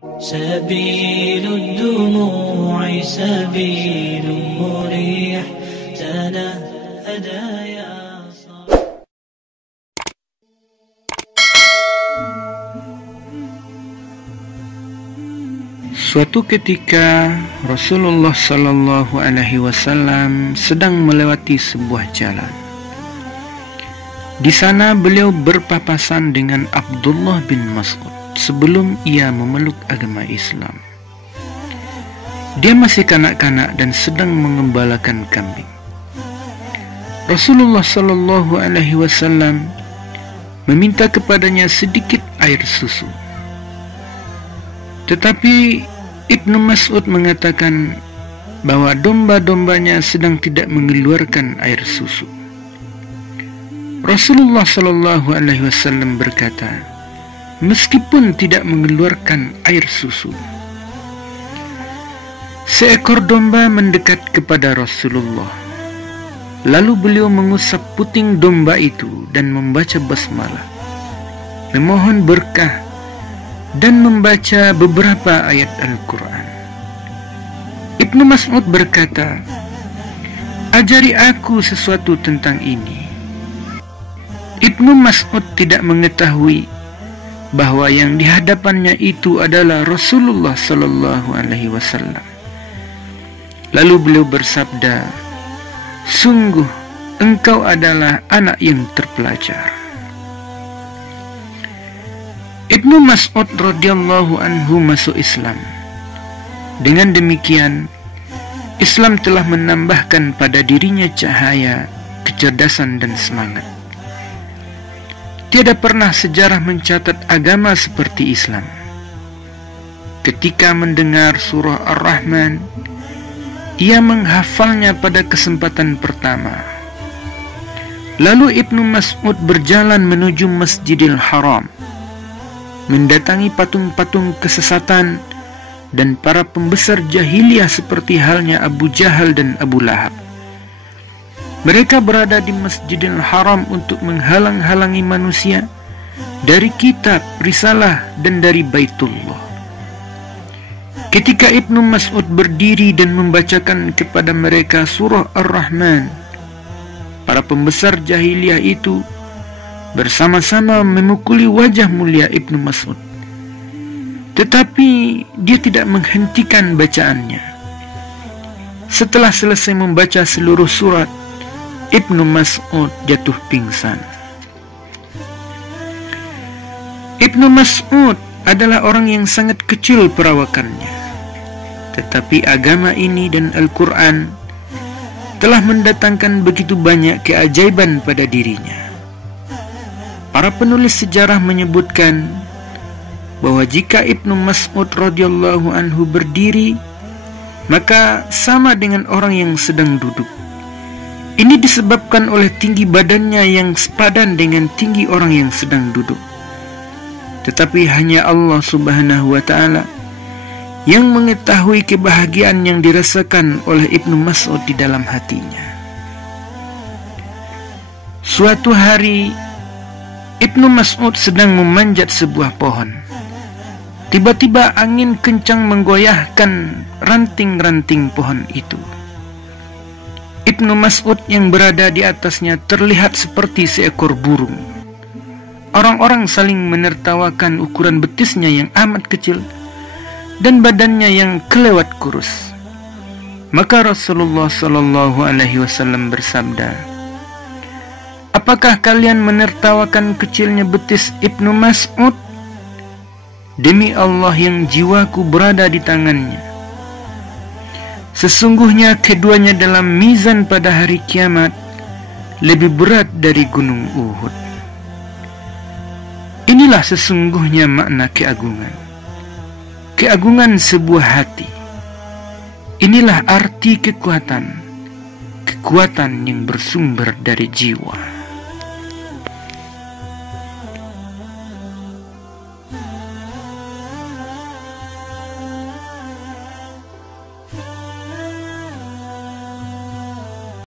سبيل الدموع سبيل مريح تنهد يا صاحب. Suatu ketika Rasulullah Sallallahu Alaihi Wasallam sedang melewati sebuah jalan. Di sana beliau berpapasan dengan Abdullah bin Mas'ud sebelum ia memeluk agama Islam. Dia masih kanak-kanak dan sedang mengembalakan kambing. Rasulullah Sallallahu Alaihi Wasallam meminta kepadanya sedikit air susu. Tetapi Ibnu Mas'ud mengatakan bahwa domba-dombanya sedang tidak mengeluarkan air susu. Rasulullah Sallallahu Alaihi Wasallam berkata, meskipun tidak mengeluarkan air susu. Seekor domba mendekat kepada Rasulullah. Lalu beliau mengusap puting domba itu dan membaca basmalah, memohon berkah, dan membaca beberapa ayat Al-Quran. Ibnu Mas'ud berkata, ajari aku sesuatu tentang ini. Ibnu Mas'ud tidak mengetahui bahwa yang dihadapannya itu adalah Rasulullah Sallallahu Alaihi Wasallam. Lalu beliau bersabda, sungguh engkau adalah anak yang terpelajar. Ibnu Mas'ud radhiyallahu anhu masuk Islam. Dengan demikian, Islam telah menambahkan pada dirinya cahaya, kecerdasan dan semangat. Tiada pernah sejarah mencatat agama seperti Islam. Ketika mendengar surah Ar-Rahman, ia menghafalnya pada kesempatan pertama. Lalu Ibnu Mas'ud berjalan menuju Masjidil Haram, mendatangi patung-patung kesesatan dan para pembesar jahiliyah seperti halnya Abu Jahal dan Abu Lahab. Mereka berada di Masjidil Haram untuk menghalang-halangi manusia dari kitab, risalah, dan dari Baitullah. Ketika Ibnu Mas'ud berdiri dan membacakan kepada mereka surah Ar-Rahman, para pembesar jahiliyah itu bersama-sama memukuli wajah mulia Ibnu Mas'ud. Tetapi dia tidak menghentikan bacaannya. Setelah selesai membaca seluruh surat, Ibnu Mas'ud jatuh pingsan. Ibnu Mas'ud adalah orang yang sangat kecil perawakannya. Tetapi agama ini dan Al-Quran telah mendatangkan begitu banyak keajaiban pada dirinya. Para penulis sejarah menyebutkan bahwa jika Ibnu Mas'ud radhiyallahu anhu berdiri, maka sama dengan orang yang sedang duduk. Ini disebabkan oleh tinggi badannya yang sepadan dengan tinggi orang yang sedang duduk. Tetapi hanya Allah Subhanahu wa Ta'ala yang mengetahui kebahagiaan yang dirasakan oleh Ibnu Mas'ud di dalam hatinya. Suatu hari, Ibnu Mas'ud sedang memanjat sebuah pohon. Tiba-tiba angin kencang menggoyahkan ranting-ranting pohon itu. Ibnu Mas'ud yang berada di atasnya terlihat seperti seekor burung. Orang-orang saling menertawakan ukuran betisnya yang amat kecil dan badannya yang kelewat kurus. Maka Rasulullah Sallallahu Alaihi Wasallam bersabda, apakah kalian menertawakan kecilnya betis Ibnu Mas'ud? Demi Allah yang jiwaku berada di tangannya, sesungguhnya keduanya dalam mizan pada hari kiamat lebih berat dari gunung Uhud. Inilah sesungguhnya makna keagungan. Keagungan sebuah hati. Inilah arti kekuatan. Kekuatan yang bersumber dari jiwa.